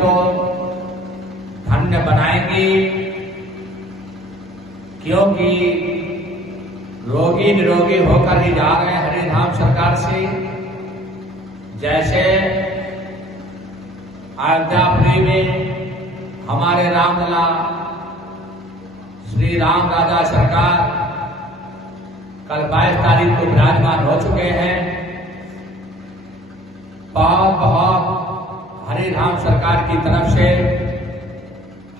को धन्य बनाएंगी, क्योंकि रोगी निरोगी होकर ही जा रहे हैं हरिधाम सरकार से। जैसे अयोध्यापुरी में हमारे रामलला श्री राम राजा सरकार कल 22 तारीख को विराजमान हो चुके हैं। बहुत बहुत हरिधाम सरकार की तरफ से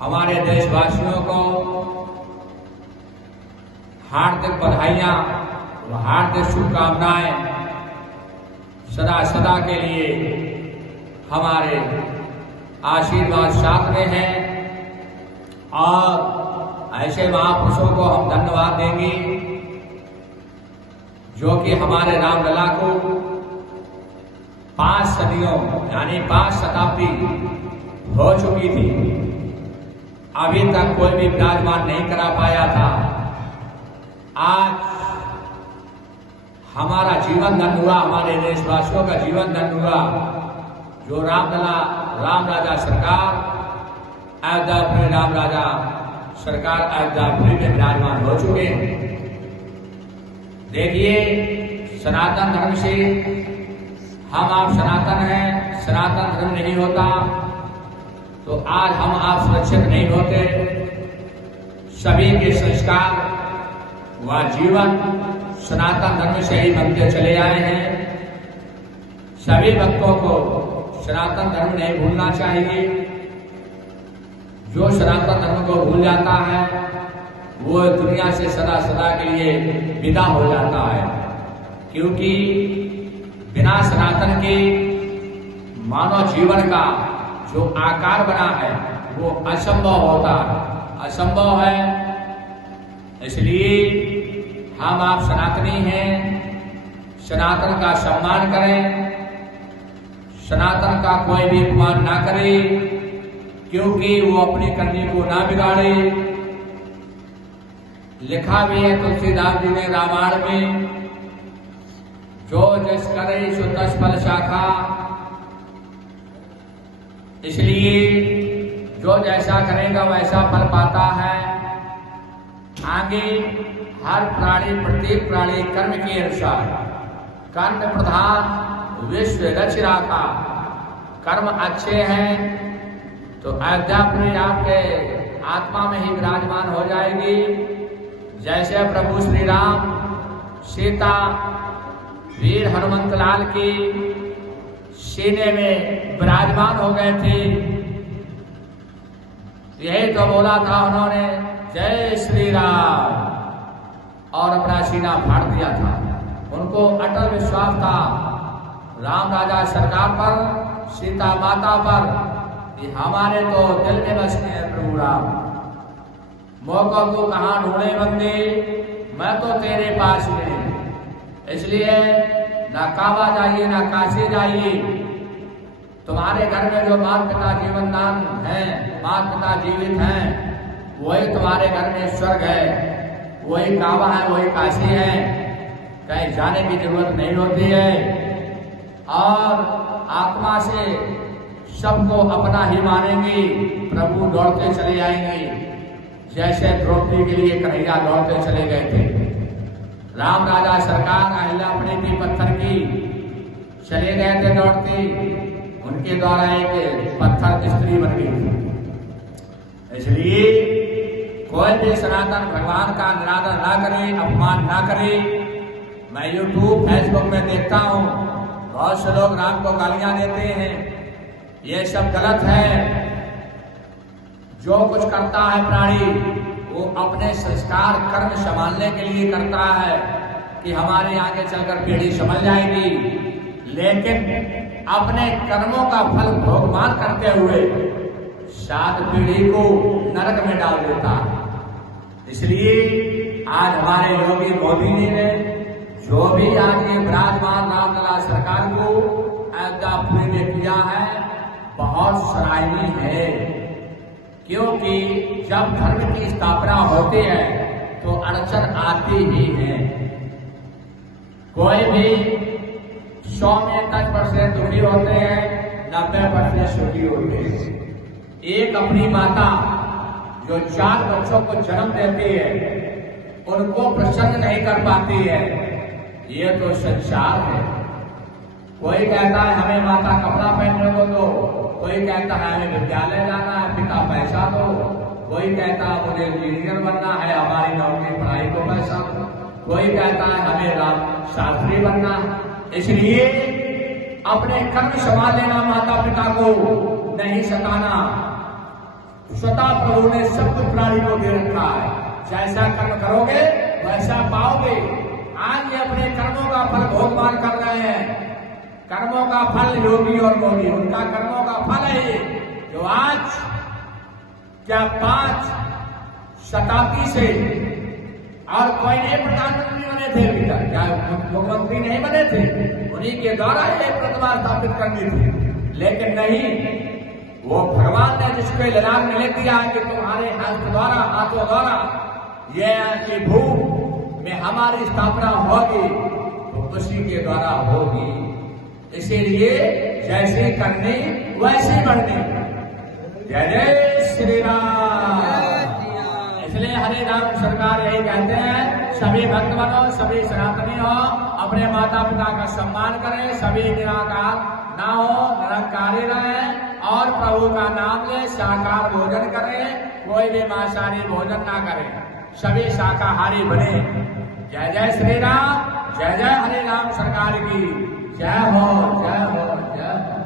हमारे देशवासियों को हार्दिक बधाइयां व हार्दिक शुभकामनाएं। सदा सदा के लिए हमारे आशीर्वाद साथ में हैं और ऐसे महापुरुषों को हम धन्यवाद देंगे जो कि हमारे रामलला को 5 सदियों यानी 5 शताब्दी हो चुकी थी, अभी तक कोई भी विराजमान नहीं करा पाया था। आज हमारा जीवन धन्य हुआ, हमारे देशवासियों का जीवन धन्य हुआ, जो रामलला राम राजा सरकार अयोध्यापुरी राम राजा सरकार अयोध्यापुरी में विराजमान हो चुके हैं। देखिए, सनातन धर्म से हम आप सनातन हैं, सनातन धर्म नहीं होता तो आज हम आप सुरक्षित नहीं होते। सभी के संस्कार व जीवन सनातन धर्म से ही बनते चले आए हैं। सभी भक्तों को सनातन धर्म नहीं भूलना चाहिए। जो सनातन धर्म को भूल जाता है वो दुनिया से सदा सदा के लिए विदा हो जाता है, क्योंकि बिना सनातन के मानव जीवन का जो आकार बना है वो असंभव होता है, असंभव है। इसलिए हम आप सनातनी हैं, सनातन का सम्मान करें, सनातन का कोई भी अपमान ना करे, क्योंकि वो अपनी करनी को ना बिगाड़े। लिखा भी है तुलसीदास जी ने रामायण में, जो जस करे सो तस फल शाखा। इसलिए जो जैसा करेगा वैसा फल पाता है। आगे हर प्राणी प्रत्येक प्राणी कर्म के अनुसार कर्म प्रधान विश्व रच राखा। कर्म अच्छे हैं तो अयोध्यापुरी आपके आत्मा में ही विराजमान हो जाएगी। जैसे प्रभु श्री राम सीता वीर हनुमंत लाल की सीने में विराजमान हो गए थे, यही तो बोला था उन्होंने, जय श्री राम, और अपना सीना फाड़ दिया था। उनको अटल विश्वास था राम राजा सरकार पर, सीता माता पर, कि हमारे तो दिल में बसते हैं प्रभु राम। मौका को कहाँ ढूंढे बंदे, मैं तो तेरे पास में। इसलिए ना काबा जाइए ना काशी जाइए, तुम्हारे घर में जो माता पिता जीवनदान है, माता पिता जीवित हैं, वही तुम्हारे घर में स्वर्ग है, वही काबा है, वही काशी है। कहीं जाने की जरूरत नहीं होती है और आत्मा से सबको अपना ही मानेंगे। प्रभु दौड़ते चले आएंगे, जैसे द्रौपदी के लिए कन्हैया दौड़ते चले गए थे। राम राजा सरकार अहिल्यापुरी की पत्थर की चले गए थे दौड़ती, उनके द्वारा एक पत्थर स्त्री बन गई थी। इसलिए कोई भी सनातन भगवान का निरादर ना करे, अपमान ना करे। मैं यूट्यूब फेसबुक में देखता हूँ बहुत से लोग राम को गालियां देते हैं, ये सब गलत है। जो कुछ करता है प्राणी वो अपने संस्कार कर्म संभालने के लिए करता है कि हमारे आगे चलकर पीढ़ी संभल जाएगी, लेकिन अपने कर्मों का फल भोगमान करते हुए 7 पीढ़ी को नरक में डाल देता है। इसलिए आज हमारे योगी मोदी जी ने जो भी आज ये विराजमान रामलला सरकार को अयोध्यापुरी में किया है बहुत सराहनीय है, क्योंकि जब धर्म की स्थापना होती है तो अड़चन आती ही है। कोई भी 100 में 10% दुखी होते हैं, 90% सुखी होते हैं। एक अपनी माता जो 4 बच्चों को जन्म देती है उनको प्रसन्न नहीं कर पाती है, ये तो संसार है। कोई कहता है हमें माता कपड़ा पहनने को दो, कोई कहता है हमें विद्यालय जाना है, पिता पैसा दो, कोई कहता है मुझे इंजीनियर बनना है, हमारी नौकरी पढ़ाई को पैसा दो, कोई कहता है हमें राम शास्त्री बनना है। इसलिए अपने कर्म संभाल लेना, माता पिता को नहीं सताना। स्वतः प्रभु ने सब कुछ प्राणी को दे रखा है, जैसा कर्म करोगे वैसा पाओगे। आज ये अपने कर्मों का फल भोगमान कर रहे हैं। कर्मों का फल योगी और मोगी, उनका कर्मों का फल है ये, जो आज क्या 5 शताब्दी से और कोई नए प्रधानमंत्री बने थे अभी तक, क्या मुख्यमंत्री नहीं बने थे, उन्हीं के द्वारा ये प्रतिमा स्थापित करनी थी। लेकिन नहीं, वो भगवान ने जिसको ललाट में लिख दिया कि तुम्हारे हाथों द्वारा ये भूमि में हमारी स्थापना होगी, तो उसी के द्वारा होगी। इसीलिए जैसे करनी वैसे बढ़नी। जय जय श्री राम। इसलिए हरे राम सरकार यही कहते हैं, सभी भक्त बनो, सभी सनातनी हो, अपने माता पिता का सम्मान करें, सभी निराकार ना हो, निरंकारी रहें और प्रभु का नाम ले, शाकाहार भोजन करें, कोई भी मांसाहारी भोजन ना करें, सभी शाकाहारी बने। जय जय श्री राम, जय जय हरे राम सरकार की जय हो, जय हो, जय हो।